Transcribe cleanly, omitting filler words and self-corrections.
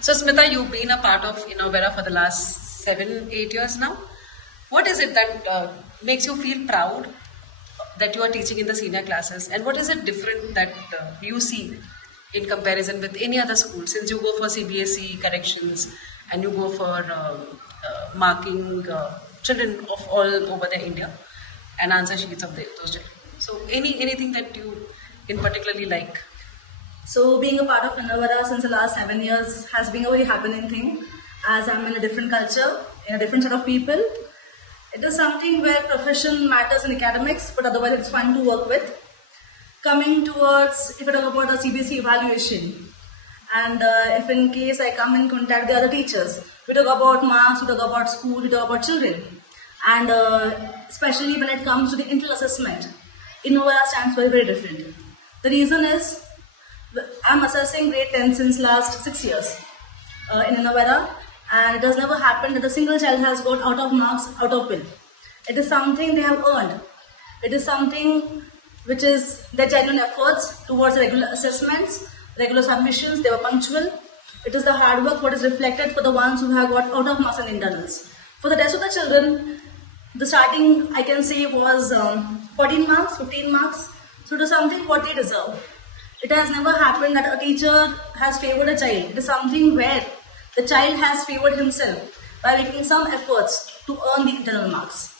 So, Smita, you've been a part of Innovera for the last 7, 8 years now. What is it that makes you feel proud that you are teaching in the senior classes, and what is it different that you see in comparison with any other school? Since you go for CBSE corrections and you go for marking children of all over the India and answer sheets of those children. So, anything that you in particularly like? So being a part of Innovera since the last 7 years has been a very happening thing, as I'm in a different culture, in a different set of people. It is something where profession matters in academics, but otherwise it's fun to work with. Coming towards, if I talk about the CBSE evaluation, and if in case I come in contact with the other teachers, we talk about marks, we talk about school, we talk about children. And especially when it comes to the internal assessment, Innovera stands very, very different. The reason is, I'm assessing grade 10 since last 6 years in Innovera, and it has never happened that a single child has got out of marks out of will. It is something they have earned. It is something which is their genuine efforts towards regular assessments, regular submissions. They were punctual. It is the hard work what is reflected for the ones who have got out of marks and internals. For the rest of the children, the starting I can say was 14 marks, 15 marks. So it is something what they deserve. It has never happened that a teacher has favored a child. It is something where the child has favored himself by making some efforts to earn the internal marks.